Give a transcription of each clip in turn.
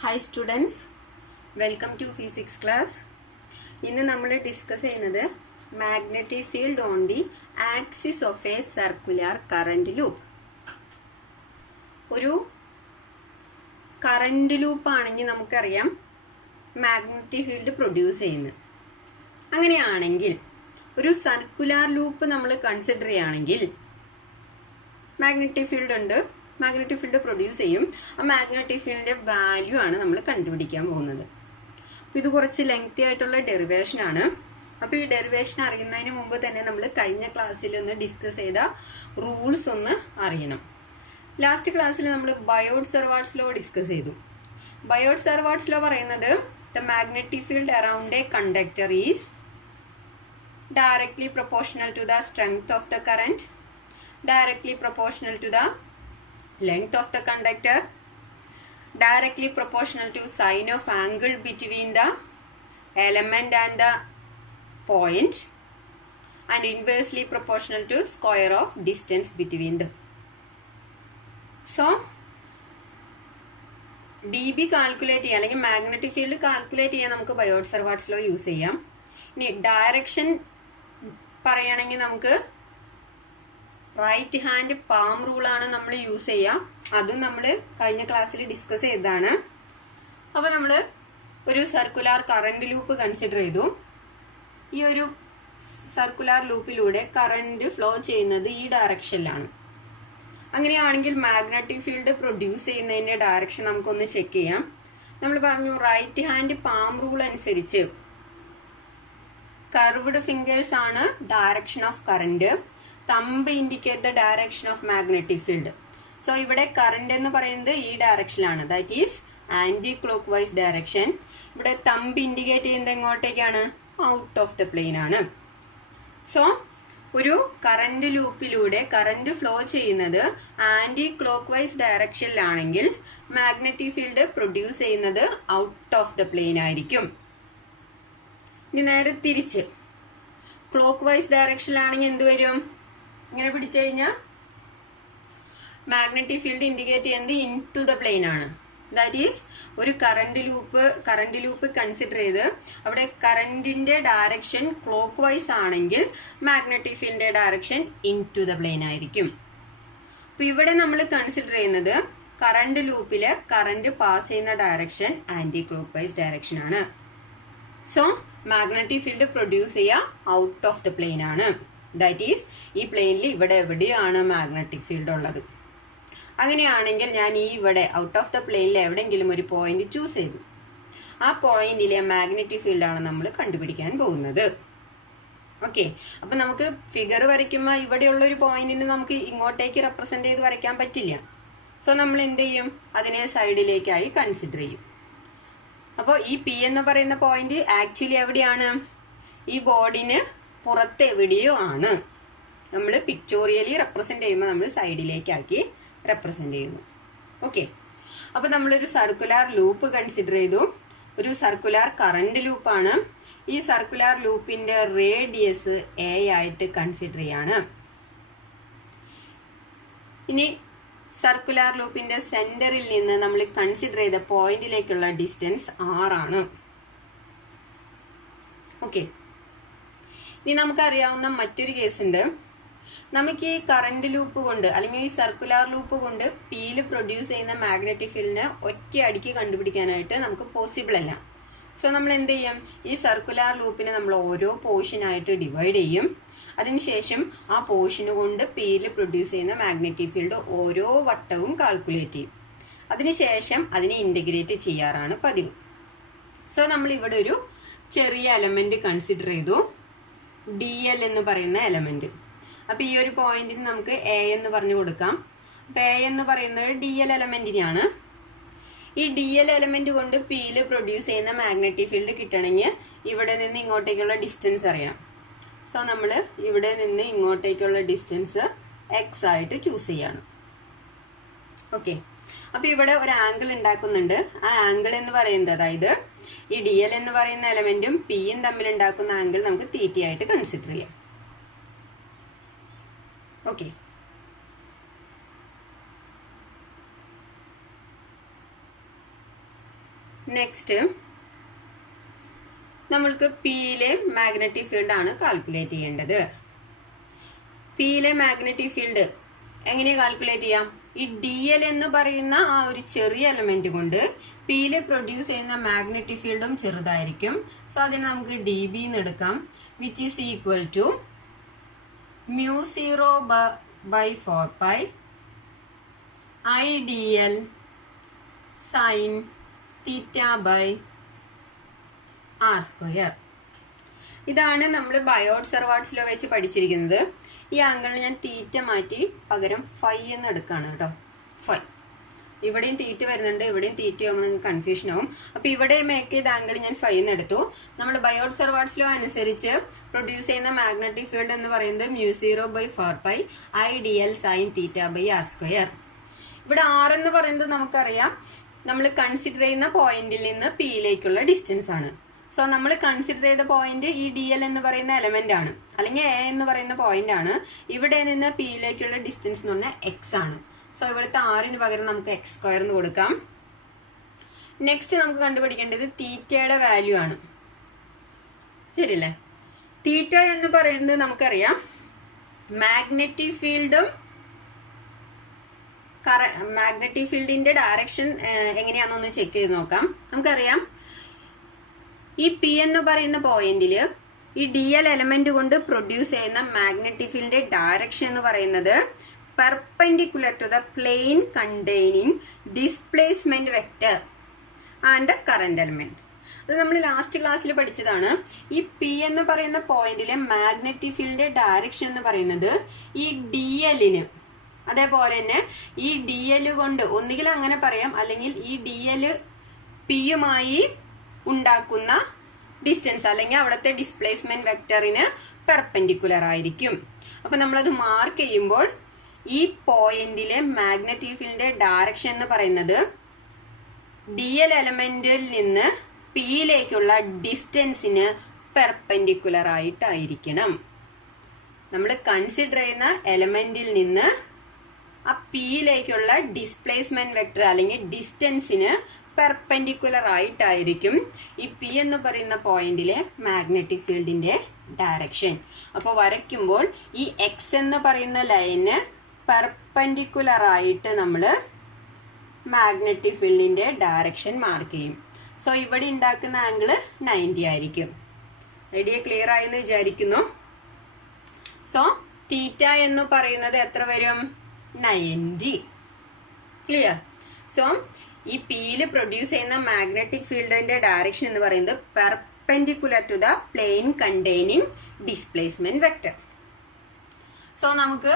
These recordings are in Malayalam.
Hi students, welcome to physics class. ഇന്ന് നമ്മൾ ഡിസ്കസ് ചെയ്യുന്നത് magnetic field on the axis of A circular current loop. ഒരു കറന്റ് ലൂപ്പ് ആണെങ്കിൽ നമുക്കറിയാം മാഗ്നറ്റിക് ഫീൽഡ് പ്രൊഡ്യൂസ് ചെയ്യുന്നത്. അങ്ങനെയാണെങ്കിൽ ഒരു സർക്കുലർ ലൂപ്പ് നമ്മൾ കൺസിഡർ ചെയ്യുകയാണെങ്കിൽ മാഗ്നറ്റിക് ഫീൽഡ് ഉണ്ട്, മാഗ്നറ്റിക് ഫീൽഡ് പ്രൊഡ്യൂസ് ചെയ്യും. ആ മാഗ്നറ്റിക് ഫീൽഡിന്റെ വാല്യൂ ആണ് നമ്മൾ കണ്ടുപിടിക്കാൻ പോകുന്നത്. അപ്പോൾ ഇത് കുറച്ച് ലെങ്തി ആയിട്ടുള്ള ഡെറിവേഷൻ ആണ്. അപ്പോൾ ഈ ഡെറിവേഷൻ അറിയുന്നതിന് മുമ്പ് തന്നെ നമ്മൾ കഴിഞ്ഞ ക്ലാസ്സിൽ ഒന്ന് ഡിസ്കസ് ചെയ്ത റൂൾസ് ഒന്ന് അറിയണം. ലാസ്റ്റ് ക്ലാസ്സിൽ നമ്മൾ ബയോട്ട്-സാവാർട്ട്സ് ലോ ഡിസ്കസ് ചെയ്തു. ബയോട്ട്-സാവാർട്ട്സ് ലോ പറയുന്നത് the magnetic field around A conductor is directly proportional to the strength of the current, directly proportional to the length of the conductor, directly proportional to sine of angle between the element and the point, and inversely proportional to square of distance between them. So dB calculate ചെയ്യാൻ അല്ലെങ്കിൽ മാഗ്നറ്റിക് ഫീൽഡ് കാൽക്കുലേറ്റ് ചെയ്യാൻ നമുക്ക് ബയോട്ട്-സാവാർട്ട്സ് ലോ യൂസ് ചെയ്യാം. ഇനി ഡയറക്ഷൻ പറയുകയാണെങ്കിൽ നമുക്ക് റൈറ്റ് ഹാൻഡ് പാം റൂളാണ് നമ്മൾ യൂസ് ചെയ്യുക. അതും നമ്മൾ കഴിഞ്ഞ ക്ലാസ്സിൽ ഡിസ്കസ് ചെയ്തതാണ്. അപ്പോൾ നമ്മൾ ഒരു സർക്കുലർ കറന്റ് ലൂപ്പ് കൺസിഡർ ചെയ്തു. ഈ ഒരു സർക്കുലർ ലൂപ്പിലൂടെ കറന്റ് ഫ്ലോ ചെയ്യുന്നത് ഈ ഡയറക്ഷനിലാണ്. അങ്ങനെയാണെങ്കിൽ മാഗ്നറ്റിക് ഫീൽഡ് പ്രൊഡ്യൂസ് ചെയ്യുന്നതിന്റെ ഡയറക്ഷൻ നമുക്കൊന്ന് ചെക്ക് ചെയ്യാം. നമ്മൾ പറഞ്ഞു റൈറ്റ് ഹാൻഡ് പാം റൂൾ അനുസരിച്ച് കർവ്ഡ് ഫിംഗേഴ്സ് ആണ് direction of current. Thumb indicate the direction of magnetic field. So ഇവിടെ കറന്റ് എന്ന് പറയുന്നത് ഈ ഡയറക്ഷനിലാണ്, that is anticlockwise direction. ഇവിടെ തമ്പ് ഇൻഡിക്കേറ്റ് ചെയ്യുന്നത് എങ്ങോട്ടേക്കാണ്? ഔട്ട് ഓഫ് ദ പ്ലെയിൻ ആണ്. സോ ഒരു കറന്റ് ലൂപ്പിലൂടെ കറന്റ് ഫ്ലോ ചെയ്യുന്നത് ആന്റി ക്ലോക്ക് വൈസ് ഡയറക്ഷനിലാണെങ്കിൽ മാഗ്നറ്റിക് ഫീൽഡ് പ്രൊഡ്യൂസ് ചെയ്യുന്നത് ഔട്ട് ഓഫ് ദ പ്ലെയിൻ ആയിരിക്കും. ഇനി നേരെ തിരിച്ച് ക്ലോക്ക് വൈസ് ഡയറക്ഷനിലാണെങ്കിൽ എന്ത് വരും? ഇങ്ങനെ പിടിച്ചു കഴിഞ്ഞാൽ മാഗ്നറ്റിക് ഫീൽഡ് ഇൻഡിക്കേറ്റ് ചെയ്യുന്നത് ഇൻ ടു ദ പ്ലെയിൻ ആണ്. ദാറ്റ് ഈസ് ഒരു കറന്റ് ലൂപ്പ് കൺസിഡർ ചെയ്ത് അവിടെ കറന്റിന്റെ ഡയറക്ഷൻ ക്ലോക്ക് വൈസ് ആണെങ്കിൽ മാഗ്നറ്റിക് ഫീൽഡിന്റെ direction into the plane ആയിരിക്കും. അപ്പൊ ഇവിടെ നമ്മൾ കൺസിഡർ ചെയ്യുന്നത് കറന്റ് ലൂപ്പില് കറന്റ് പാസ് ചെയ്യുന്ന direction anticlockwise direction ആണ്. സോ മാഗ്നറ്റിക് ഫീൽഡ് പ്രൊഡ്യൂസ് ചെയ്യുക ഔട്ട് ഓഫ് ദ പ്ലെയിൻ ആണ്. ദാറ്റ് ഈസ് ഈ പ്ലെയിനിൽ ഇവിടെ എവിടെയാണ് മാഗ്നറ്റിക് ഫീൽഡ് ഉള്ളത്. അങ്ങനെയാണെങ്കിൽ ഞാൻ ഈ ഇവിടെ ഔട്ട് ഓഫ് ദ പ്ലെയിനിൽ എവിടെയെങ്കിലും ഒരു പോയിന്റ് ചൂസ് ചെയ്തു. ആ പോയിന്റിലെ മാഗ്നറ്റിക് ഫീൽഡാണ് നമ്മൾ കണ്ടുപിടിക്കാൻ പോകുന്നത്. ഓക്കെ, അപ്പൊ നമുക്ക് ഫിഗർ വരയ്ക്കുമ്പോൾ ഇവിടെയുള്ള ഒരു പോയിന്റിന് നമുക്ക് ഇങ്ങോട്ടേക്ക് റെപ്രസെന്റ് ചെയ്ത് വരയ്ക്കാൻ പറ്റില്ല. സോ നമ്മൾ എന്ത് ചെയ്യും? അതിനെ സൈഡിലേക്കായി കൺസിഡർ ചെയ്യും. അപ്പോൾ ഈ പി എന്ന് പറയുന്ന പോയിന്റ് ആക്ച്വലി എവിടെയാണ്? ഈ ബോർഡിന് പുറത്ത് എവിടെയോ ആണ്. നമ്മൾ പിക്ചോറിയലി റെപ്രസെന്റ് ചെയ്യുമ്പോൾ നമ്മൾ സൈഡിലേക്കാക്കി റെപ്രസെന്റ് ചെയ്യുന്നു. ഓക്കെ, അപ്പൊ നമ്മളൊരു സർക്കുലർ ലൂപ്പ് കൺസിഡർ ചെയ്തു. ഒരു സർക്കുലർ കറന്റ് ലൂപ്പാണ്. ഈ സർക്കുലർ ലൂപ്പിന്റെ റേഡിയസ് എ ആയിട്ട് കൺസിഡർ ചെയ്യാണ്. ഇനി സർക്കുലർ ലൂപ്പിന്റെ സെന്ററിൽ നിന്ന് നമ്മൾ കൺസിഡർ ചെയ്ത പോയിന്റിലേക്കുള്ള ഡിസ്റ്റൻസ് r ആണ്. ഓക്കെ, ഇനി നമുക്കറിയാവുന്ന മറ്റൊരു കേസ് ഉണ്ട്. നമുക്ക് ഈ കറന്റ് ലൂപ്പ് കൊണ്ട് അല്ലെങ്കിൽ ഈ സർക്കുലർ ലൂപ്പ് കൊണ്ട് പിയിൽ പ്രൊഡ്യൂസ് ചെയ്യുന്ന മാഗ്നറ്റിക് ഫീൽഡിനെ ഒറ്റയടിക്ക് കണ്ടുപിടിക്കാനായിട്ട് നമുക്ക് പോസിബിൾ അല്ല. സോ നമ്മൾ എന്ത് ചെയ്യും? ഈ സർക്കുലർ ലൂപ്പിനെ നമ്മൾ ഓരോ പോർഷനായിട്ട് ഡിവൈഡ് ചെയ്യും. അതിനുശേഷം ആ പോർഷന് കൊണ്ട് പിയിൽ പ്രൊഡ്യൂസ് ചെയ്യുന്ന മാഗ്നറ്റിക് ഫീൽഡ് ഓരോ വട്ടവും കാൽക്കുലേറ്റ് ചെയ്യും. അതിനുശേഷം അതിനെ ഇന്റഗ്രേറ്റ് ചെയ്യാറാണ് പതിവ്. സോ നമ്മൾ ഇവിടെ ഒരു ചെറിയ എലമെന്റ് കൺസിഡർ ചെയ്തു, DL എന്ന് പറയുന്ന എലമെന്റ്. അപ്പൊ ഈ ഒരു പോയിന്റിന് നമുക്ക് എ എന്ന് പറഞ്ഞു കൊടുക്കാം. അപ്പൊ എ എന്ന് പറയുന്നത് DL എലമെന്റിനെയാണ്. ഈ DL എലമെന്റ് കൊണ്ട് പിയിൽ പ്രൊഡ്യൂസ് ചെയ്യുന്ന മാഗ്നറ്റിക് ഫീൽഡ് കിട്ടണമെങ്കിൽ ഇവിടെ നിന്ന് ഇങ്ങോട്ടേക്കുള്ള ഡിസ്റ്റൻസ് അറിയാം. സോ നമ്മൾ ഇവിടെ നിന്ന് ഇങ്ങോട്ടേക്കുള്ള ഡിസ്റ്റൻസ് x ആയിട്ട് ചൂസ് ചെയ്യാണ്. ഓക്കെ, അപ്പൊ ഇവിടെ ഒരു ആംഗിൾ ഉണ്ടാക്കുന്നുണ്ട്. ആ ആംഗിൾ എന്ന് പറയുന്നത്, അതായത് ഈ DL എന്ന് പറയുന്ന എലമെന്റും പിയും തമ്മിൽ ഉണ്ടാക്കുന്ന ആംഗിൾ നമുക്ക് θ ആയിട്ട് കൺസിഡർ ചെയ്യാം. ഓക്കെ, നെക്സ്റ്റ് നമ്മൾക്ക് പിയിലെ മാഗ്നറ്റിക് ഫീൽഡ് ആണ് കാൽക്കുലേറ്റ് ചെയ്യേണ്ടത്. പിയിലെ മാഗ്നറ്റിക് ഫീൽഡ് എങ്ങനെ കാൽക്കുലേറ്റ് ചെയ്യാം? ഈ DL എന്ന് പറയുന്ന ആ ഒരു ചെറിയ എലമെന്റ് കൊണ്ട് പിയിൽ പ്രൊഡ്യൂസ് ചെയ്യുന്ന മാഗ്നറ്റിക് ഫീൽഡും ചെറുതായിരിക്കും. സോ അതിനെ നമുക്ക് dB എന്ന് എടുക്കാം, which is equal to μ0/4π IDL sin θ/r². ഇതാണ് നമ്മൾ ബയോട്ട്-സവാർട്സ് ലോ വെച്ച് പഠിച്ചിരിക്കുന്നത്. ഈ ആംഗിളിൽ ഞാൻ തീറ്റ മാറ്റി പകരം ഫൈ എന്ന് എടുക്കാണ് കേട്ടോ. ഫൈ ഇവിടെയും തീറ്റ വരുന്നുണ്ട്, ഇവിടെയും തീറ്റ ആവുമ്പോൾ നിങ്ങൾക്ക് കൺഫ്യൂഷൻ ആവും. അപ്പൊ ഇവിടെ മേക്ക് ചെയ്ത ആംഗിൾ ഞാൻ ഫൈ എന്ന് എടുത്തു. നമ്മൾ ബയോട്ട്-സവാർട്സ് ലോ അനുസരിച്ച് പ്രൊഡ്യൂസ് ചെയ്യുന്ന മാഗ്നറ്റിക് ഫീൽഡ് എന്ന് പറയുന്നത് μ0/4π IDL sin θ/r². ഇവിടെ r എന്ന് പറയുന്നത് നമുക്കറിയാം, നമ്മൾ കൺസിഡർ ചെയ്യുന്ന പോയിന്റിൽ നിന്ന് പിയിലേക്കുള്ള ഡിസ്റ്റൻസ് ആണ്. സോ നമ്മൾ കൺസിഡർ ചെയ്ത പോയിന്റ് ഈ DL എന്ന് പറയുന്ന എലമെന്റ് ആണ്, അല്ലെങ്കിൽ A എന്ന് പറയുന്ന പോയിന്റ് ആണ്. ഇവിടെ നിന്ന് പിയിലേക്കുള്ള ഡിസ്റ്റൻസ് എന്ന് പറഞ്ഞാൽ x ആണ്. സോ ഇവിടുത്തെ r-ന് പകരം നമുക്ക് x² എന്ന് കൊടുക്കാം. നെക്സ്റ്റ് നമുക്ക് കണ്ടുപിടിക്കേണ്ടത് തീറ്റയുടെ വാല്യൂ ആണ്, ശരിയല്ലേ? തീറ്റ എന്ന് പറയുന്നത് നമുക്കറിയാം മാഗ്നറ്റിക് ഫീൽഡിന്റെ ഡയറക്ഷൻ എങ്ങനെയാണെന്നൊന്ന് ചെക്ക് ചെയ്ത് നോക്കാം. നമുക്കറിയാം ഈ പി എന്ന് പറയുന്ന പോയിന്റില് ഈ DL എലമെന്റ് കൊണ്ട് പ്രൊഡ്യൂസ് ചെയ്യുന്ന മാഗ്നറ്റിക് ഫീൽഡിന്റെ ഡയറക്ഷൻ എന്ന് പറയുന്നത് perpendicular to the plane containing displacement vector and the current element. അത് നമ്മൾ ലാസ്റ്റ് ക്ലാസ്സിൽ പഠിച്ചതാണ്. ഈ പി എന്ന് പറയുന്ന പോയിന്റിലെ മാഗ്നറ്റിക് ഫീൽഡിന്റെ ഡയറക്ഷൻ എന്ന് പറയുന്നത് ഈ DL-ന്, അതേപോലെ തന്നെ ഈ DL കൊണ്ട് ഒന്നുകിൽ അങ്ങനെ പറയാം, അല്ലെങ്കിൽ ഈ DL പിയുമായി ഉണ്ടാക്കുന്ന ഡിസ്റ്റൻസ് അല്ലെങ്കിൽ അവിടുത്തെ ഡിസ്പ്ലേസ്മെന്റ് വെക്ടറിന് പെർപെൻഡിക്കുലർ ആയിരിക്കും. അപ്പൊ നമ്മളത് മാർക്ക് ചെയ്യുമ്പോൾ ഈ പോയിന്റിലെ മാഗ്നറ്റിക് ഫീൽഡിന്റെ ഡയറക്ഷൻ എന്ന് പറയുന്നത് DL എലമെന്റിൽ നിന്ന് പിയിലേക്കുള്ള ഡിസ്റ്റൻസിന് പെർപെൻഡിക്കുലർ ആയിട്ടായിരിക്കണം. നമ്മൾ കൺസിഡർ ചെയ്യുന്ന എലമെന്റിൽ നിന്ന് ആ പിയിലേക്കുള്ള ഡിസ്പ്ലേസ്മെന്റ് വെക്ടർ അല്ലെങ്കിൽ ഡിസ്റ്റൻസിന് പെർപെൻഡിക്കുലർ ആയിട്ടായിരിക്കും ഈ പി എന്ന് പറയുന്ന പോയിന്റിലെ മാഗ്നറ്റിക് ഫീൽഡിന്റെ ഡയറക്ഷൻ. അപ്പോൾ വരയ്ക്കുമ്പോൾ ഈ എക്സ് എന്ന് പറയുന്ന ലൈന് പെർപെൻഡിക്കുലർ ആയിട്ട് നമ്മൾ മാഗ്നറ്റിക് ഫീൽഡിന്റെ ഡയറക്ഷൻ മാർക്ക് ചെയ്യും. സോ ഇവിടെ ഉണ്ടാക്കുന്ന ആംഗിള് 90 ആയിരിക്കും. ഐഡിയ ക്ലിയർ ആയെന്ന് വിചാരിക്കുന്നു. സോ തീറ്റ എന്ന് പറയുന്നത് എത്ര വരും? 90. ക്ലിയർ? സോ ഈ പിയിൽ പ്രൊഡ്യൂസ് ചെയ്യുന്ന മാഗ്നറ്റിക് ഫീൽഡിന്റെ ഡയറക്ഷൻ എന്ന് പറയുന്നത് perpendicular to the plane containing displacement vector. So നമുക്ക്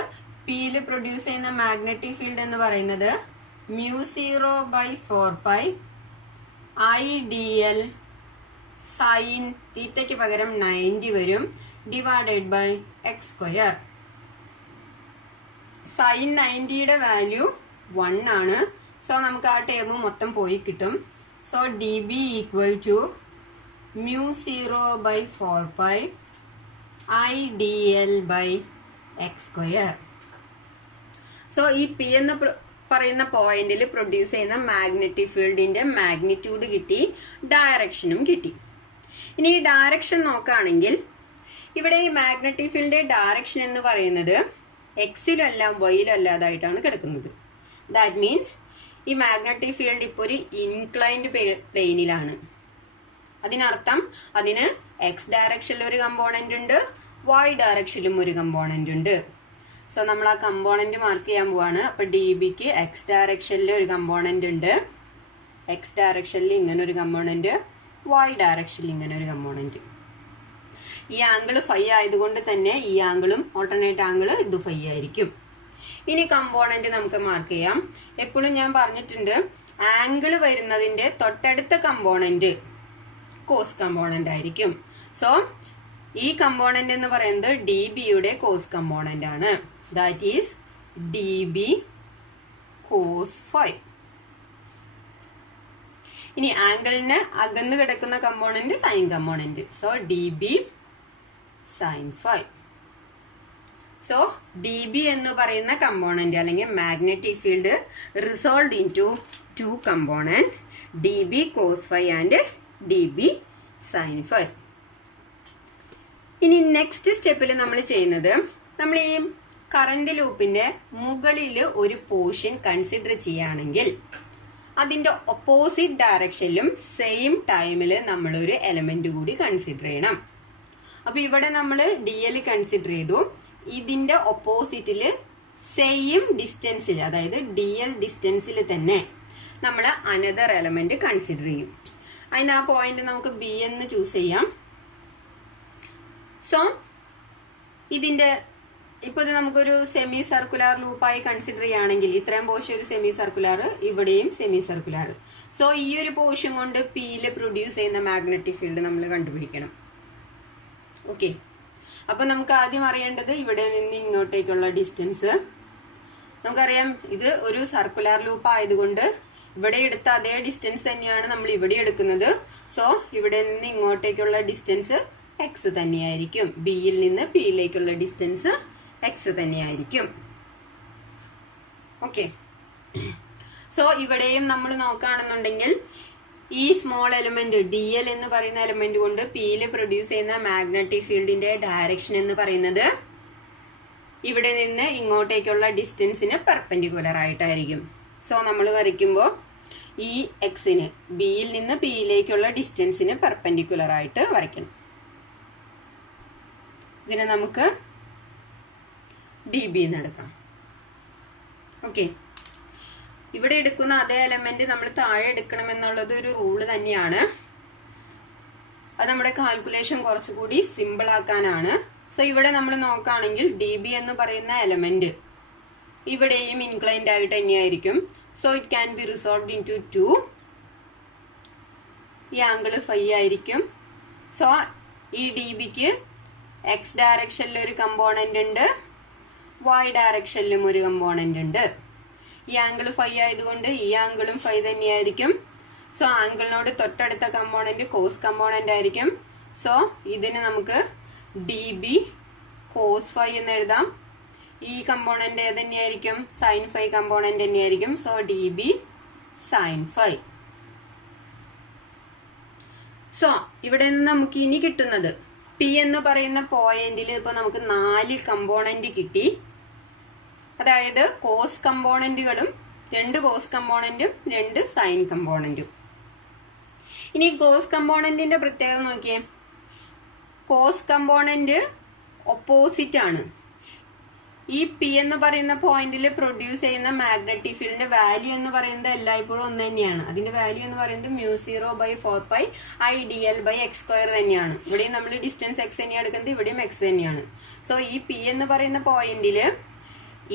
പിയിൽ പ്രൊഡ്യൂസ് ചെയ്യുന്ന മാഗ്നറ്റിക് ഫീൽഡ് എന്ന് പറയുന്നത് μ0/4π IDL sin തീറ്റയ്ക്ക് പകരം 90 വരും ഡിവൈഡഡ് ബൈ x². sin 90യുടെ വാല്യൂ 1 ആണ്. സോ നമുക്ക് ആ ടേം മൊത്തം പോയി കിട്ടും. So dB equal to μ0/4π IDL by x². So ഈ പി എന്ന് പറയുന്ന പോയിന്റിൽ പ്രൊഡ്യൂസ് ചെയ്യുന്ന മാഗ്നറ്റിക് ഫീൽഡിന്റെ മാഗ്നിറ്റ്യൂഡ് കിട്ടി, ഡയറക്ഷനും കിട്ടി. ഇനി ഈ ഡയറക്ഷൻ നോക്കുകയാണെങ്കിൽ ഇവിടെ ഈ മാഗ്നറ്റിക് ഫീൽഡിന്റെ ഡയറക്ഷൻ എന്ന് പറയുന്നത് എക്സിലല്ല വൈയിലല്ലാതായിട്ടാണ് കിടക്കുന്നത്. ദാറ്റ് മീൻസ് ഈ മാഗ്നറ്റിക് ഫീൽഡ് ഇപ്പോൾ ഒരു ഇൻക്ലൈൻഡ് പ്ലെയിനിലാണ്. അതിനർത്ഥം അതിന് എക്സ് ഡയറക്ഷനിൽ ഒരു കമ്പോണന്റ് ഉണ്ട്, വൈ ഡയറക്ഷനിലും ഒരു കമ്പോണന്റ് ഉണ്ട്. സോ നമ്മൾ ആ കമ്പോണന്റ് മാർക്ക് ചെയ്യാൻ പോവാണ്. അപ്പൊ DBക്ക് എക്സ് ഡയറക്ഷനിൽ ഒരു കമ്പോണന്റ് ഉണ്ട്, എക്സ് ഡയറക്ഷനിൽ ഇങ്ങനെ ഒരു കമ്പോണന്റ്, വൈ ഡയറക്ഷനിൽ ഇങ്ങനെ ഒരു കമ്പോണന്റ്. ഈ ആംഗിൾ ഫൈ ആയതുകൊണ്ട് തന്നെ ഈ ആംഗിളും ഓൾട്ടർനേറ്റ് ആംഗിൾ ഇത് ഫൈ ആയിരിക്കും. ഇനി കമ്പോണന്റ് നമുക്ക് മാർക്ക് ചെയ്യാം. എപ്പോഴും ഞാൻ പറഞ്ഞിട്ടുണ്ട് ആംഗിൾ വരുന്നതിന്റെ തൊട്ടടുത്ത കമ്പോണന്റ് കോസ് കമ്പോണന്റ് ആയിരിക്കും. സോ ഈ കമ്പോണന്റ് എന്ന് പറയുന്നത് DBയുടെ കോസ് കമ്പോണന്റ് ആണ്. That is DB cos phi. ഇനി ആംഗിളിന് അകന്ന് കിടക്കുന്ന component sine component. So DB sin phi. So DB എന്ന് പറയുന്ന കമ്പോണന്റ് അല്ലെങ്കിൽ magnetic field resolve into 2 component dB cos phi and dB sin phi. ഇനി നെക്സ്റ്റ് സ്റ്റെപ്പിൽ നമ്മൾ ചെയ്യുന്നത്, നമ്മൾ ഈ കറന്റ് ലൂപ്പിന്റെ മുകളിൽ ഒരു പോർഷൻ കൺസിഡർ ചെയ്യുകയാണെങ്കിൽ അതിന്റെ ഓപ്പോസിറ്റ് ഡയറക്ഷനിലും സെയിം ടൈമിൽ നമ്മൾ ഒരു എലമെന്റ് കൂടി കൺസിഡർ ചെയ്യണം. അപ്പൊ ഇവിടെ നമ്മൾ DL കൺസിഡർ ചെയ്തു. ഇതിന്റെ ഓപ്പോസിറ്റില് സെയിം ഡിസ്റ്റൻസിൽ, അതായത് DL ഡിസ്റ്റൻസിൽ തന്നെ നമ്മൾ അനദർ എലമെന്റ് കൺസിഡർ ചെയ്യും. അതിന് ആ പോയിന്റ് നമുക്ക് B എന്ന് ചൂസ് ചെയ്യാം. സോ ഇതിന്റെ ഇപ്പൊ ഇത് നമുക്കൊരു സെമി സർക്കുലർ ലൂപ്പായി കൺസിഡർ ചെയ്യുകയാണെങ്കിൽ ഇത്രയും പോർഷൻ ഒരു സെമി സർക്കുലർ, ഇവിടെയും സെമി സർക്കുലർ. സോ ഈ ഒരു പോർഷൻ കൊണ്ട് Pയിൽ പ്രൊഡ്യൂസ് ചെയ്യുന്ന മാഗ്നറ്റിക് ഫീൽഡ് നമ്മൾ കണ്ടുപിടിക്കണം. ഓക്കെ, അപ്പൊ നമുക്ക് ആദ്യം അറിയേണ്ടത് ഇവിടെ നിന്ന് ഇങ്ങോട്ടേക്കുള്ള ഡിസ്റ്റൻസ്. നമുക്കറിയാം ഇത് ഒരു സർക്കുലർ ലൂപ്പ് ആയതുകൊണ്ട് ഇവിടെ എടുത്ത അതേ ഡിസ്റ്റൻസ് തന്നെയാണ് നമ്മൾ ഇവിടെ എടുക്കുന്നത്. സോ ഇവിടെ നിന്ന് ഇങ്ങോട്ടേക്കുള്ള ഡിസ്റ്റൻസ് x തന്നെയായിരിക്കും. ബിയിൽ നിന്ന് പിയിലേക്കുള്ള ഡിസ്റ്റൻസ് x തന്നെയായിരിക്കും. ഓക്കെ, സോ ഇവിടെയും നമ്മൾ നോക്കുകയാണെന്നുണ്ടെങ്കിൽ ഈ സ്മോൾ എലിമെന്റ് DL എന്ന് പറയുന്ന എലിമെന്റ് കൊണ്ട് പിയിൽ പ്രൊഡ്യൂസ് ചെയ്യുന്ന മാഗ്നറ്റിക് ഫീൽഡിന്റെ ഡയറക്ഷൻ എന്ന് പറയുന്നത് ഇവിടെ നിന്ന് ഇങ്ങോട്ടേക്കുള്ള ഡിസ്റ്റൻസിന് പെർപെൻഡിക്കുലർ ആയിട്ടായിരിക്കും. സോ നമ്മൾ വരയ്ക്കുമ്പോൾ ഈ എക്സിന് ബിയിൽ നിന്ന് പിയിലേക്കുള്ള ഡിസ്റ്റൻസിന് പെർപെൻഡിക്കുലർ ആയിട്ട് വരയ്ക്കണം. ഇതിനെ നമുക്ക് DB എന്ന് എടുക്കാം. ഓക്കെ, ഇവിടെ എടുക്കുന്ന അതേ എലമെന്റ് നമ്മൾ താഴെ എടുക്കണം എന്നുള്ളത് ഒരു റൂള് തന്നെയാണ്. അത് നമ്മുടെ കാൽക്കുലേഷൻ കുറച്ചുകൂടി സിമ്പിൾ ആക്കാനാണ്. സോ ഇവിടെ നമ്മൾ നോക്കുകയാണെങ്കിൽ DB എന്ന് പറയുന്ന എലമെന്റ് ഇവിടെയും ഇൻക്ലൈൻഡ് ആയിട്ട് തന്നെയായിരിക്കും. So it can be resolved into 2. ഈ ആംഗിൾ ഫൈ ആയിരിക്കും. സോ ഈ DBക്ക് X ഡയറക്ഷനിൽ ഒരു കമ്പോണന്റ് ഉണ്ട്, Y ഡയറക്ഷനിലും ഒരു കമ്പോണന്റ് ഉണ്ട്. ഈ ആംഗിൾ ഫൈ ആയതുകൊണ്ട് ഈ ആംഗിളും ഫൈ തന്നെയായിരിക്കും. സോ ആംഗിളിനോട് തൊട്ടടുത്ത കമ്പോണന്റ് കോസ് കമ്പോണന്റ് ആയിരിക്കും. സോ ഇതിന് നമുക്ക് DB കോസ് ഫൈ എന്ന് എഴുതാം. ഈ കമ്പോണന്റ് ഏത് തന്നെയായിരിക്കും? സൈൻ ഫൈ കമ്പോണന്റ് തന്നെയായിരിക്കും. So DB sine phi. So ഇവിടെ നിന്ന് നമുക്ക് ഇനി കിട്ടുന്നത് P എന്ന് പറയുന്ന പോയിന്റിൽ ഇപ്പൊ നമുക്ക് 4 കമ്പോണന്റ് കിട്ടി. അതായത് കോസ് കമ്പോണന്റുകളും 2 കോസ് കമ്പോണന്റും 2 സൈൻ കമ്പോണന്റും. ഇനി കോസ് കമ്പോണന്റിന്റെ പ്രത്യേകത നോക്കിയേ. കോസ് കമ്പോണന്റ് ഓപ്പോസിറ്റ് ആണ്. ഈ P എന്ന് പറയുന്ന പോയിന്റിൽ പ്രൊഡ്യൂസ് ചെയ്യുന്ന മാഗ്നറ്റിക് ഫീൽഡിന്റെ വാല്യൂ എന്ന് പറയുന്നത് എല്ലായ്പ്പോഴും ഒന്ന് തന്നെയാണ്. അതിന്റെ വാല്യൂ എന്ന് പറയുന്നത് μ0/4π IdL/x² തന്നെയാണ്. ഇവിടെയും നമ്മൾ ഡിസ്റ്റൻസ് x തന്നെയാണ് എടുക്കുന്നത്, ഇവിടെയും x തന്നെയാണ്. സോ ഈ P എന്ന് പറയുന്ന പോയിന്റില്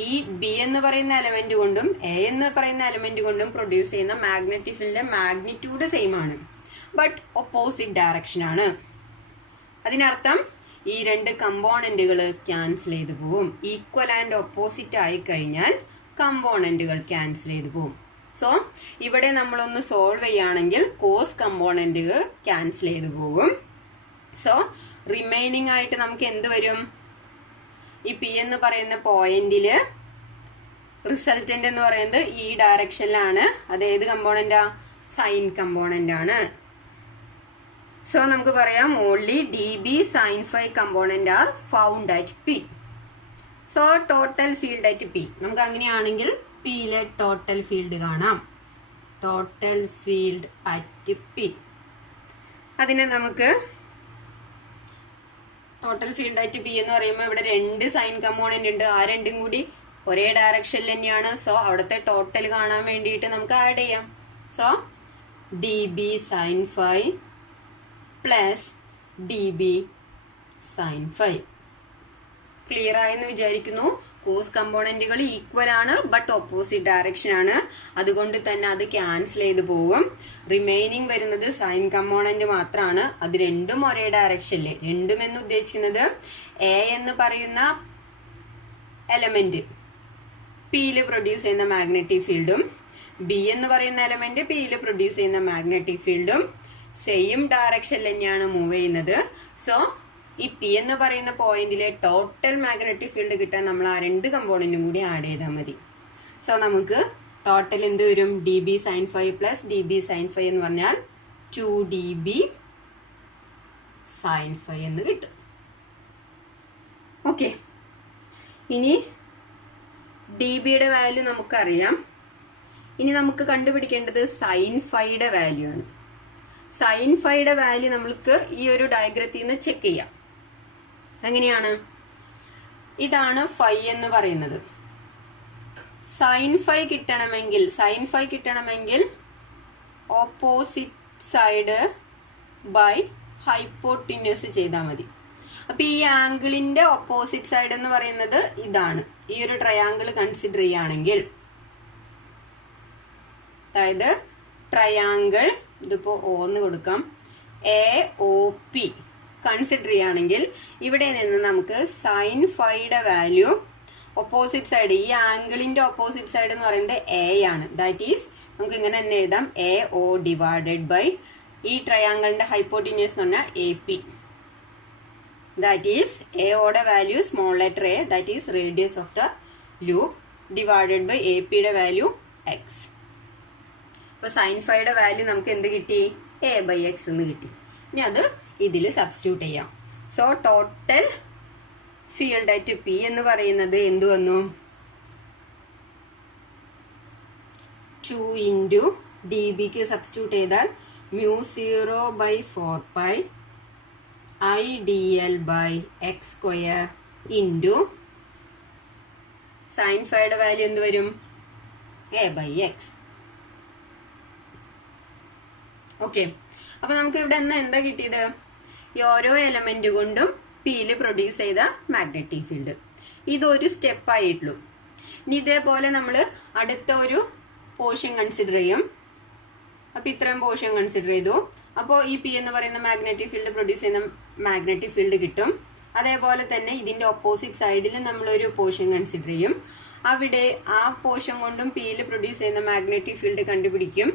ഈ B എന്ന് പറയുന്ന എലമെന്റ് കൊണ്ടും A എന്ന് പറയുന്ന എലമെന്റ് കൊണ്ടും പ്രൊഡ്യൂസ് ചെയ്യുന്ന മാഗ്നറ്റിക് ഫീൽഡിന്റെ മാഗ്നിറ്റ്യൂഡ് സെയിം ആണ്, ബട്ട് ഓപ്പോസിറ്റ് ഡയറക്ഷൻ ആണ്. അതിനർത്ഥം ഈ 2 കമ്പോണന്റുകൾ ക്യാൻസൽ ചെയ്ത് പോവും. ഈക്വൽ ആൻഡ് ഓപ്പോസിറ്റ് ആയി കഴിഞ്ഞാൽ കമ്പോണന്റുകൾ ക്യാൻസൽ ചെയ്ത് പോവും. സോ ഇവിടെ നമ്മളൊന്ന് സോൾവ് ചെയ്യുകയാണെങ്കിൽ കോസ് കമ്പോണന്റുകൾ ക്യാൻസൽ ചെയ്ത് പോകും. സോ റിമൈനിങ് ആയിട്ട് നമുക്ക് എന്ത് വരും? ഈ P എന്ന് പറയുന്ന പോയിന്റില് റിസൾട്ടന്റ് എന്ന് പറയുന്നത് ഈ ഡയറക്ഷനിലാണ്. അത് ഏത് കമ്പോണന്റാ? സൈൻ കമ്പോണന്റ് ആണ്. സോ നമുക്ക് പറയാം only DB sin phi component are found at P. So total field at P. നമുക്ക് അങ്ങനെയാണെങ്കിൽ Pയിലെ ടോട്ടൽ ഫീൽഡ് കാണാം. Total field at P. അതിനെ നമുക്ക് ടോട്ടൽ ഫീൽഡ് അറ്റ് P എന്ന് പറയുമ്പോൾ ഇവിടെ 2 സൈൻ കമ്പോണന്റ് ഉണ്ട്. ആ രണ്ടും കൂടി ഒരേ ഡയറക്ഷനിൽ തന്നെയാണ്. സോ അവിടുത്തെ ടോട്ടൽ കാണാൻ വേണ്ടിയിട്ട് നമുക്ക് ആഡ് ചെയ്യാം. So DB sin phi plus DB sin phi. Clear ആയെന്ന് വിചാരിക്കുന്നു. കോസ് കമ്പോണന്റുകൾ ഈക്വൽ ആണ്, ബട്ട് ഓപ്പോസിറ്റ് ഡയറക്ഷൻ ആണ്. അതുകൊണ്ട് തന്നെ അത് ക്യാൻസൽ ചെയ്ത് പോകും. റിമൈനിങ് വരുന്നത് സൈൻ കമ്പോണന്റ് മാത്രമാണ്. അത് രണ്ടും ഒരേ ഡയറക്ഷനില്. രണ്ടും എന്ന് ഉദ്ദേശിക്കുന്നത് A എന്ന് പറയുന്ന എലമെന്റ് Pയിൽ പ്രൊഡ്യൂസ് ചെയ്യുന്ന മാഗ്നറ്റിക് ഫീൽഡും B എന്ന് പറയുന്ന എലമെന്റ് Pയിൽ പ്രൊഡ്യൂസ് ചെയ്യുന്ന മാഗ്നറ്റിക് ഫീൽഡും സെയിം ഡയറക്ഷനിൽ തന്നെയാണ് മൂവ് ചെയ്യുന്നത്. സോ ഈ P എന്ന് പറയുന്ന പോയിന്റിലെ ടോട്ടൽ മാഗ്നറ്റിക് ഫീൽഡ് കിട്ടാൻ നമ്മൾ ആ 2 കമ്പോണന്റും കൂടി ആഡ് ചെയ്താൽ മതി. സോ നമുക്ക് ടോട്ടൽ എന്ത് വരും? dB sin phi plus dB sin phi എന്ന് പറഞ്ഞാൽ 2 dB sin phi എന്ന് കിട്ടും. ഓക്കെ, ഇനി dBയുടെ വാല്യൂ നമുക്കറിയാം. ഇനി നമുക്ക് കണ്ടുപിടിക്കേണ്ടത് sin phiയുടെ വാല്യൂ ആണ്. sin phiയുടെ വാല്യൂ നമ്മൾക്ക് ഈ ഒരു ഡയഗ്രത്തിൽ നിന്ന് ചെക്ക് ചെയ്യാം. എങ്ങനെയാണ്? ഇതാണ് phi എന്ന് പറയുന്നത്. sin phi കിട്ടണമെങ്കിൽ ഓപ്പോസിറ്റ് സൈഡ് ബൈ ഹൈപ്പോട്ടിന്യൂസ് ചെയ്താൽ മതി. അപ്പൊ ഈ ആംഗിളിന്റെ ഓപ്പോസിറ്റ് സൈഡ് എന്ന് പറയുന്നത് ഇതാണ്. ഈ ഒരു ട്രയാങ്കിൾ കൺസിഡർ ചെയ്യുകയാണെങ്കിൽ, അതായത് ട്രയാങ്കിൾ ഇതിപ്പോ O എന്ന് കൊടുക്കാം, AOP കൺസിഡർ ചെയ്യുകയാണെങ്കിൽ ഇവിടെ നിന്ന് നമുക്ക് sin phiയുടെ വാല്യൂ ഓപ്പോസിറ്റ് സൈഡ്, ഈ ആംഗിളിന്റെ ഓപ്പോസിറ്റ് സൈഡ് എന്ന് പറയുന്നത് A ആണ്. ദാറ്റ് ഈസ് നമുക്ക് ഇങ്ങനെ തന്നെ എഴുതാം, AO ഡിവൈഡഡ് ബൈ ഈ ട്രയാങ്കിളിന്റെ ഹൈപ്പോട്ടിന്യൂസ് എന്ന് പറഞ്ഞാൽ AP. ദാറ്റ് ഈസ് AOയുടെ value small letter A, that is radius of the loop, divided by APയുടെ വാല്യൂ X. അപ്പൊ sin phiയുടെ വാല്യൂ നമുക്ക് എന്ത് കിട്ടി? A/X എന്ന് കിട്ടി. ഇനി അത് ഇതിൽ സബ്സ്റ്റിറ്റ്യൂട്ട് ചെയ്യാം. So total field at P എന്ന് പറയുന്നത് എന്ത് വന്നു? 2 ഇൻറ്റു dBക്ക് സബ്സ്റ്റിറ്റ്യൂട്ട് ചെയ്താൽ μ0/4π IdL/x² ഇൻറ്റു sin phiയുടെ വാല്യൂ എന്ത് വരും? A/x. ഓക്കെ, അപ്പൊ നമുക്ക് ഇവിടെ എന്താ കിട്ടിയത്? ഈ ഓരോ എലമെന്റ് കൊണ്ടും പിയിൽ പ്രൊഡ്യൂസ് ചെയ്ത മാഗ്നറ്റിക് ഫീൽഡ്. ഇതൊരു സ്റ്റെപ്പ് ആയിട്ടുള്ളൂ. ഇനി ഇതേപോലെ നമ്മൾ അടുത്ത ഒരു പോർഷൻ കൺസിഡർ ചെയ്യും. അപ്പൊ ഇത്രയും പോർഷൻ കൺസിഡർ ചെയ്തു. അപ്പോൾ ഈ പി എന്ന് പറയുന്ന മാഗ്നറ്റിക് ഫീൽഡ് പ്രൊഡ്യൂസ് ചെയ്യുന്ന മാഗ്നറ്റിക് ഫീൽഡ് കിട്ടും. അതേപോലെ തന്നെ ഇതിന്റെ ഓപ്പോസിറ്റ് സൈഡിൽ നമ്മളൊരു പോർഷൻ കൺസിഡർ ചെയ്യും. അവിടെ ആ പോർഷൻ കൊണ്ടും പിയിൽ പ്രൊഡ്യൂസ് ചെയ്യുന്ന മാഗ്നറ്റിക് ഫീൽഡ് കണ്ടുപിടിക്കും.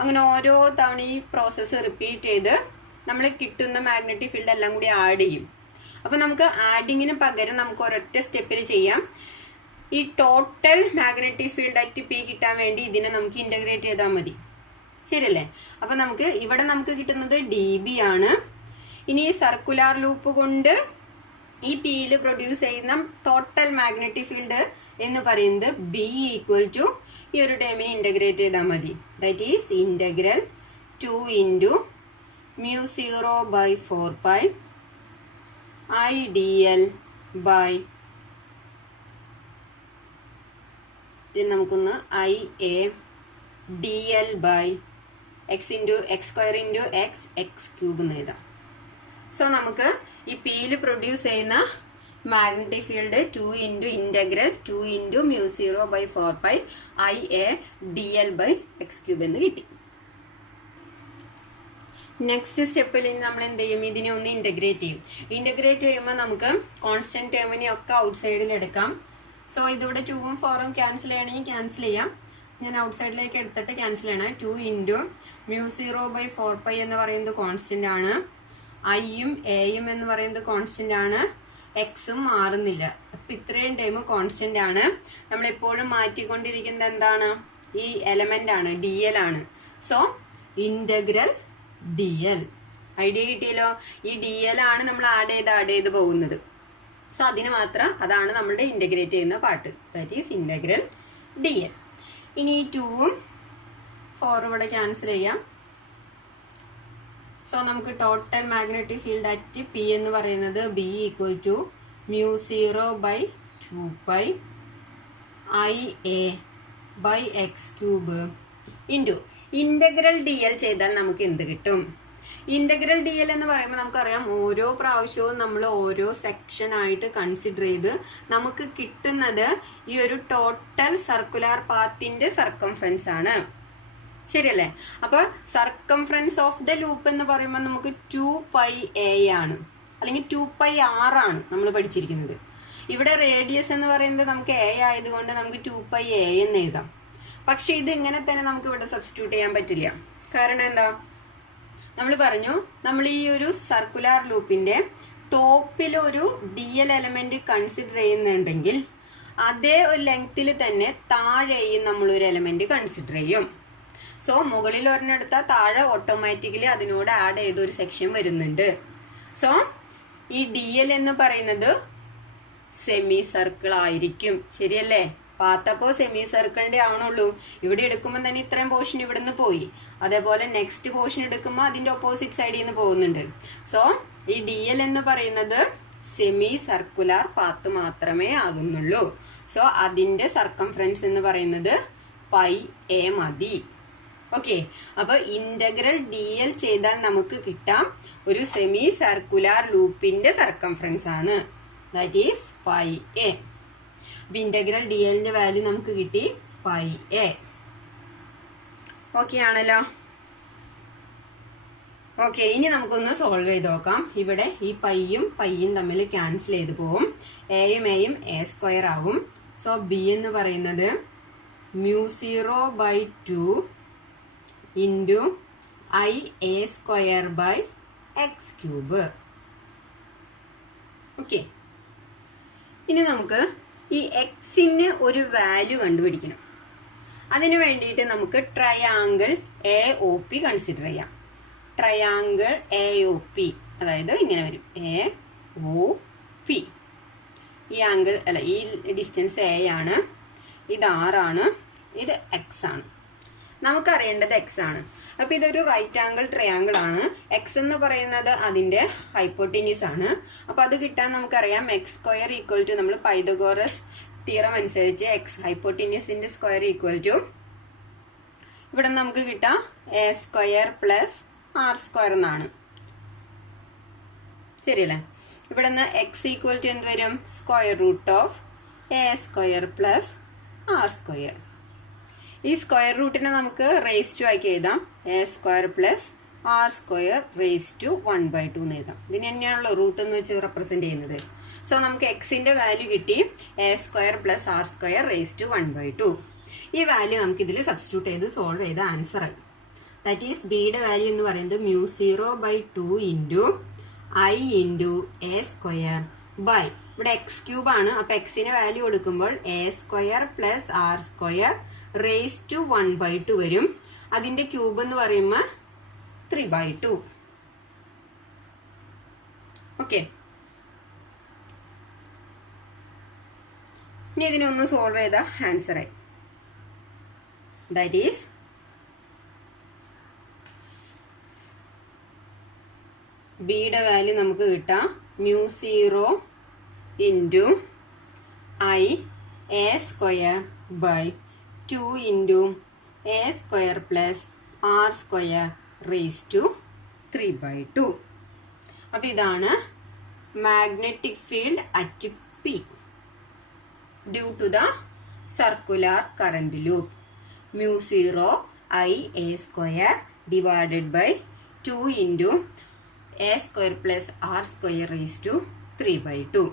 അങ്ങനെ ഓരോ തവണ ഈ പ്രോസസ്സ് റിപ്പീറ്റ് ചെയ്ത് നമ്മൾ കിട്ടുന്ന മാഗ്നറ്റിക് ഫീൽഡ് എല്ലാം കൂടി ആഡ് ചെയ്യും. അപ്പൊ നമുക്ക് ആഡിങ്ങിന് പകരം നമുക്ക് ഒരൊറ്റ സ്റ്റെപ്പിൽ ചെയ്യാം. ഈ total magnetic field at P കിട്ടാൻ വേണ്ടി ഇതിനെ നമുക്ക് ഇന്റഗ്രേറ്റ് ചെയ്താൽ മതി. ശരിയല്ലേ? അപ്പൊ ഇവിടെ നമുക്ക് കിട്ടുന്നത് dB ആണ്. ഇനി ഈ സർക്കുലാർ ലൂപ്പ് കൊണ്ട് ഈ പിയിൽ പ്രൊഡ്യൂസ് ചെയ്യുന്ന ടോട്ടൽ മാഗ്നറ്റിക് ഫീൽഡ് എന്ന് പറയുന്നത് B ഈക്വൽ ടു ഈ ഒരു ടേമിനെ ഇന്റഗ്രേറ്റ് ചെയ്താൽ മതി. That is integral 2 into μ0/4π IdL by നമുക്കൊന്ന് IA dL by x into x² into x³ എന്ന് എഴുതാം. സോ നമുക്ക് ഈ പിയിൽ പ്രൊഡ്യൂസ് ചെയ്യുന്ന magnetic field 2 into integral 2 into μ0/4π IA dL by x³ എന്ന് കിട്ടി. നെക്സ്റ്റ് സ്റ്റെപ്പിൽ നമ്മൾ എന്ത് ചെയ്യും? ഇതിനെ ഒന്ന് ഇന്റഗ്രേറ്റ് ചെയ്യും. ഇന്റഗ്രേറ്റ് ചെയ്യുമ്പോൾ നമുക്ക് കോൺസ്റ്റന്റ് ടേമിനെ ഒക്കെ ഔട്ട് സൈഡിൽ എടുക്കാം. സോ ഇതിവിടെ 2ഉം 4ഉം ക്യാൻസൽ ചെയ്യണമെങ്കിൽ ക്യാൻസൽ ചെയ്യാം. ഞാൻ ഔട്ട് സൈഡിലേക്ക് എടുത്തിട്ട് ക്യാൻസൽ ചെയ്യണം. 2 ഇൻറ്റു μ0/4π എന്ന് പറയുന്നത് കോൺസ്റ്റന്റ് ആണ്. ഐയും എയും എന്ന് പറയുന്നത് കോൺസ്റ്റന്റ് ആണ്. എക്സും മാറുന്നില്ല. അപ്പൊ ഇത്രയും ടൈം കോൺസ്റ്റന്റ് ആണ്. നമ്മൾ എപ്പോഴും മാറ്റിക്കൊണ്ടിരിക്കുന്നത് എന്താണ്? ഈ എലമെന്റ് ആണ്, DL ആണ്. So integral DL. ഐഡിയ കിട്ടിയല്ലോ? ഈ DL ആണ് നമ്മൾ ആഡ് ചെയ്ത് പോകുന്നത്. സോ അതിന് മാത്രം അതാണ് നമ്മളുടെ ഇന്റഗ്രേറ്റ് ചെയ്യുന്ന part. That is integral DL. ഇനി ഈ 2ഉം 4ഉം ഇവിടെ ക്യാൻസൽ ചെയ്യാം. സോ നമുക്ക് total magnetic field at P എന്ന് പറയുന്നത് B equal to μ0/2π IA by x³ into integral DL ചെയ്താൽ നമുക്ക് എന്ത് കിട്ടും? ഇന്റഗ്രൽ DL എന്ന് പറയുമ്പോൾ നമുക്കറിയാം ഓരോ പ്രാവശ്യവും നമ്മൾ ഓരോ സെക്ഷൻ ആയിട്ട് കൺസിഡർ ചെയ്ത് നമുക്ക് കിട്ടുന്നത് ഈ ഒരു ടോട്ടൽ സർക്കുലാർ പാത്തിന്റെ സർക്കംഫറൻസ് ആണ്. ശരിയല്ലേ? അപ്പൊ സർക്കംഫറൻസ് ഓഫ് ദ ലൂപ്പ് എന്ന് പറയുമ്പോൾ നമുക്ക് 2πA ആണ്, അല്ലെങ്കിൽ 2πR ആണ് നമ്മൾ പഠിച്ചിരിക്കുന്നത്. ഇവിടെ റേഡിയസ് എന്ന് പറയുന്നത് നമുക്ക് A ആയതുകൊണ്ട് നമുക്ക് 2πA എന്ന് എഴുതാം. പക്ഷെ ഇത് ഇങ്ങനെ തന്നെ നമുക്ക് ഇവിടെ സബ്സ്റ്റിറ്റ്യൂട്ട് ചെയ്യാൻ പറ്റില്ല. കാരണം എന്താ? നമ്മൾ പറഞ്ഞു, നമ്മൾ ഈ ഒരു സർക്കുലാർ ലൂപ്പിന്റെ ടോപ്പിൽ ഒരു DL എലമെന്റ് കൺസിഡർ ചെയ്യുന്നുണ്ടെങ്കിൽ അതേ ഒരു ലെങ്ത്തിൽ തന്നെ താഴെയും നമ്മളൊരു എലമെന്റ് കൺസിഡർ ചെയ്യും. സോ മുകളിൽ ഒരെണ്ണെടുത്താൽ താഴെ ഓട്ടോമാറ്റിക്കലി അതിനോട് ആഡ് ചെയ്ത ഒരു സെക്ഷൻ വരുന്നുണ്ട്. സോ ഈ DL എന്ന് പറയുന്നത് സെമി സർക്കിൾ ആയിരിക്കും. ശരിയല്ലേ? പാത്തപ്പോ സെമി സർക്കിളിന്റെ ആവണുള്ളൂ. ഇവിടെ എടുക്കുമ്പോൾ തന്നെ ഇത്രയും പോർഷൻ ഇവിടുന്ന് പോയി. അതേപോലെ നെക്സ്റ്റ് പോർഷൻ എടുക്കുമ്പോൾ അതിന്റെ ഓപ്പോസിറ്റ് സൈഡിൽ നിന്ന് പോകുന്നുണ്ട്. സോ ഈ DL എന്ന് പറയുന്നത് സെമി സർക്കുലർ പാത്ത് മാത്രമേ ആകുന്നുള്ളൂ. സോ അതിന്റെ സർക്കംഫറൻസ് എന്ന് പറയുന്നത് πa മതി. ഓക്കെ, അപ്പൊ ഇന്റഗ്രൽ DL ചെയ്താൽ നമുക്ക് കിട്ടാം ഒരു സെമി സർക്കുലർ ലൂപ്പിന്റെ സർക്കംഫറൻസ് ആണ്. That is πa. ഇന്റഗ്രൽ DLന്റെ വാല്യൂ നമുക്ക് കിട്ടി πa. ഓക്കെ ആണല്ലോ? ഓക്കെ, ഇനി നമുക്കൊന്ന് സോൾവ് ചെയ്ത് നോക്കാം. ഇവിടെ ഈ പൈയും തമ്മിൽ ക്യാൻസൽ ചെയ്ത് പോവും. എയും a² ആവും. സോ B എന്ന് പറയുന്നത് μ0/2 ഇൻറ്റു IA²/x³. ഓക്കെ, ഇനി നമുക്ക് ഈ എക്സിന് ഒരു വാല്യൂ കണ്ടുപിടിക്കണം. അതിനു വേണ്ടിയിട്ട് നമുക്ക് ട്രയാങ്കിൾ AOP കൺസിഡർ ചെയ്യാം. ട്രയാങ്കിൾ AOP അതായത് ഇങ്ങനെ വരും, AOP. ഈ ആംഗിൾ അല്ല, ഈ ഡിസ്റ്റൻസ് A ആണ്, ഇത് R ആണ്, ഇത് X ആണ്. നമുക്കറിയേണ്ടത് X ആണ്. അപ്പൊ ഇതൊരു റൈറ്റ് ആംഗിൾ ട്രയാങ്കിൾ ആണ്. X എന്ന് പറയുന്നത് അതിന്റെ ഹൈപ്പോട്ടിന്യൂസ് ആണ്. അപ്പൊ അത് കിട്ടാൻ നമുക്കറിയാം x² നമ്മൾ പൈതഗോറസ് തിയറം അനുസരിച്ച് x ഹൈപ്പോട്ടിന്യൂസിന്റെ സ്ക്വയർ ഈക്വൽ ടു ഇവിടെ നമുക്ക് കിട്ടാം a² + r² എന്നാണ്. ശരിയല്ലേ? ഇവിടെ നിന്ന് x ഈക്വൽ ടു എന്ത് വരും? √a² + r². ഈ സ്ക്വയർ റൂട്ടിനെ നമുക്ക് റേസ് ടു ആക്കി എഴുതാം. a² + r² ⁻² എന്ന് എഴുതാം. ഇതിന് തന്നെയാണല്ലോ റൂട്ട് എന്ന് വെച്ച് റെപ്രസെന്റ് ചെയ്യുന്നത്. സോ നമുക്ക് എക്സിന്റെ വാല്യൂ കിട്ടി a² + r² ⁻². ഈ വാല്യൂ നമുക്ക് ഇതിൽ സബ്സ്റ്റിറ്റ്യൂട്ട് ചെയ്ത് സോൾവ് ചെയ്ത ആൻസർ ആയി. ദാറ്റ് ഈസ് ബിയുടെ വാല്യൂ എന്ന് പറയുന്നത് μ0/2 ഇൻറ്റു I ഇൻറ്റു a² ഇവിടെ x³ ആണ്. അപ്പൊ എക്സിന് വാല്യൂ കൊടുക്കുമ്പോൾ a² + r² ⁻² വരും. അതിന്റെ ക്യൂബ് എന്ന് പറയുമ്പോൾ 3/2. ഓക്കെ, ഇനി ഇതിനൊന്ന് സോൾവ് ചെയ്ത ആൻസർ ആയി. ദാറ്റ് ഈസ് ബിയുടെ വാല്യൂ നമുക്ക് കിട്ടാം μ0 into IA² into a² + r² ⁻². അപ്പൊ ഇതാണ് magnetic field at P due to the circular current loop. μ0 IA² / 2 into a² + r² ⁻².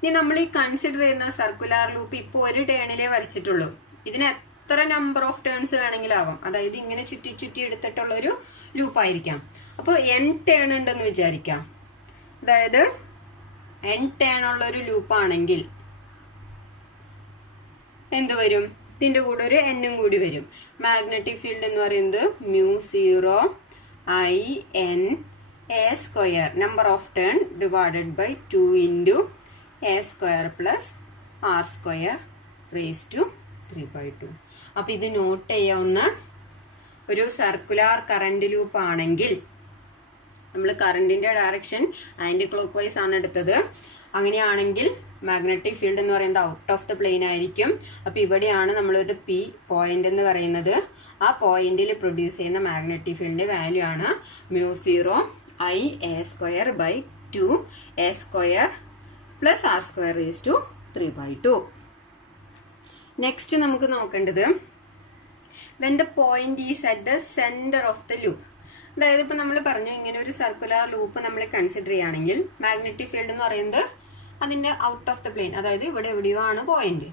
ഇനി നമ്മൾ ഈ കൺസിഡർ ചെയ്യുന്ന സർക്കുലർ ലൂപ്പ് ഇപ്പോൾ ഒരു ടേണിലേ വരച്ചിട്ടുള്ളൂ. ഇതിന് എത്ര നമ്പർ ഓഫ് ടേൺസ് വേണമെങ്കിലും ആവാം. അതായത് ഇങ്ങനെ ചുറ്റി ചുറ്റി എടുത്തിട്ടുള്ള ഒരു ലൂപ്പ് ആയിരിക്കാം. അപ്പോൾ n ടേൺ ഉണ്ടെന്ന് വിചാരിക്കാം. അതായത് n ടേൺ ഉള്ള ഒരു ലൂപ്പ് ആണെങ്കിൽ എന്ത് വരും? ഇതിന്റെ കൂടെ ഒരു n കൂടി വരും. മാഗ്നറ്റിക് ഫീൽഡ് എന്ന് പറയുന്നത് μ0 INA² number of turn / 2 into a² + r² ⁻². അപ്പൊ ഇത് നോട്ട് ചെയ്യാവുന്ന ഒരു സർക്കുലർ കറന്റ് ലൂപ്പ് ആണെങ്കിൽ നമ്മൾ കറന്റിന്റെ ഡയറക്ഷൻ ആന്റി ക്ലോക്ക് വൈസ് ആണ് എടുത്തത്. അങ്ങനെയാണെങ്കിൽ മാഗ്നറ്റിക് ഫീൽഡ് എന്ന് പറയുന്നത് ഔട്ട് ഓഫ് ദ പ്ലെയിൻ ആയിരിക്കും. അപ്പൊ ഇവിടെയാണ് നമ്മളൊരു P പോയിന്റ് എന്ന് പറയുന്നത്. ആ പോയിന്റിൽ പ്രൊഡ്യൂസ് ചെയ്യുന്ന മാഗ്നറ്റിക് ഫീൽഡിന്റെ വാല്യൂ ആണ് μ0 IA² / 2 a² + r² ⁻². നെക്സ്റ്റ് നമുക്ക് നോക്കേണ്ടത് when the point is at the center of the loop. അതായത് ഇപ്പൊ നമ്മൾ പറഞ്ഞു ഇങ്ങനെ ഒരു സർക്കുലർ ലൂപ്പ് നമ്മൾ കൺസിഡർ ചെയ്യുകയാണെങ്കിൽ മാഗ്നറ്റിക് ഫീൽഡ് എന്ന് പറയുന്നത് അതിന്റെ ഔട്ട് ഓഫ് ദ പ്ലെയിൻ, അതായത് ഇവിടെ എവിടെയോ ആണ് പോയിന്റ്.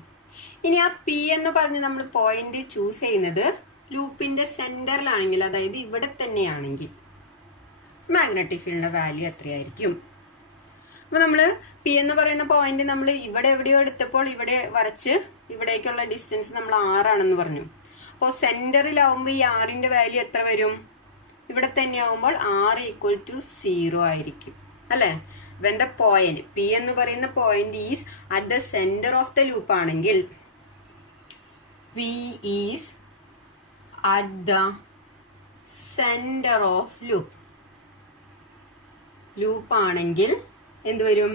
ഇനി ആ P എന്ന് പറഞ്ഞ് നമ്മൾ പോയിന്റ് ചൂസ് ചെയ്യുന്നത് ലൂപ്പിന്റെ സെന്ററിലാണെങ്കിൽ, അതായത് ഇവിടെ തന്നെയാണെങ്കിൽ മാഗ്നറ്റിക് ഫീൽഡിന്റെ വാല്യൂ എത്രയായിരിക്കും? അപ്പൊ നമ്മള് പി എന്ന് പറയുന്ന പോയിന്റ് നമ്മൾ ഇവിടെ എവിടെയോ എടുത്തപ്പോൾ ഇവിടെ വരച്ച് ഇവിടേക്കുള്ള ഡിസ്റ്റൻസ് നമ്മൾ 6 ആണെന്ന് പറഞ്ഞു. അപ്പോൾ സെന്ററിലാവുമ്പോൾ ഈ ആറിന്റെ വാല്യൂ എത്ര വരും? ഇവിടെ തന്നെ ആവുമ്പോൾ r = 0 ആയിരിക്കും അല്ലെ. when the point P എന്ന് പറയുന്ന point is at the centre of the loop ആണെങ്കിൽ, P is at the centre of loop ആണെങ്കിൽ എന്ത് വരും?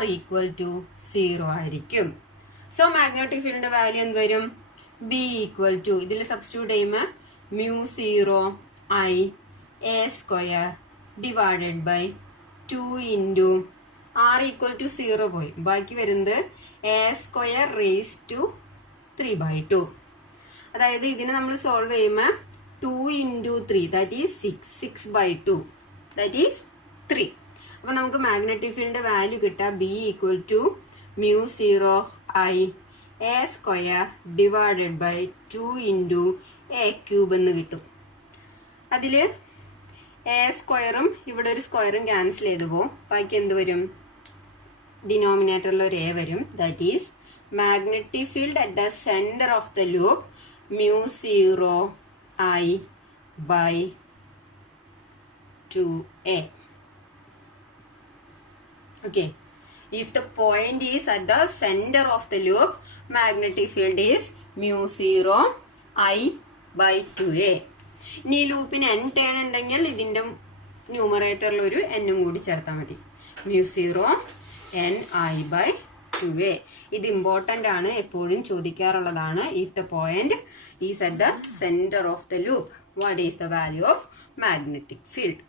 r = 0 ആയിരിക്കും. സോ മാഗ്നറ്റിക് ഫീൽഡിന്റെ വാല്യൂ എന്ത് വരും? B = ഇതിൽ സബ്സ്റ്റിറ്റ്യൂട്ട് ചെയ്യുമ്പോൾ μ0 I a² divided by 2 r = 0 പോയി. ബാക്കി വരുന്നത് a² raised to 3/2. അതായത് ഇതിനെ നമ്മൾ സോൾവ് ചെയ്യുമ്പോൾ 2 × 3 ദാറ്റ് ഈസ് 6/2 ദാറ്റ് ഈസ് 3. അപ്പൊ നമുക്ക് മാഗ്നറ്റിക് ഫീൽഡിന്റെ വാല്യൂ കിട്ടാ B = μ0 I a² divided by 2 × a³ എന്ന് കിട്ടും. അതില് a² ഇവിടെ ഒരു സ്ക്വയറും ക്യാൻസൽ ചെയ്തു പോകും. ബാക്കി എന്ത് വരും? ഡിനോമിനേറ്ററിൽ ഒരു a വരും. That is magnetic field at the centre of the loop μ0 I by 2a. Okay, if the point is at the center of the loop, magnetic field is μ0 I by 2a. ഇനി ഈ ലൂപ്പിന് n ടേൺ ഉണ്ടെങ്കിൽ ഇതിന്റെ ന്യൂമറേറ്ററിൽ ഒരു n കൂടി ചേർത്താൽ മതി. μ0 n I by 2a. ഇത് ഇമ്പോർട്ടന്റ് ആണ്, എപ്പോഴും ചോദിക്കാറുള്ളതാണ്. If the point is at the centre of the loop, what is the value of magnetic field?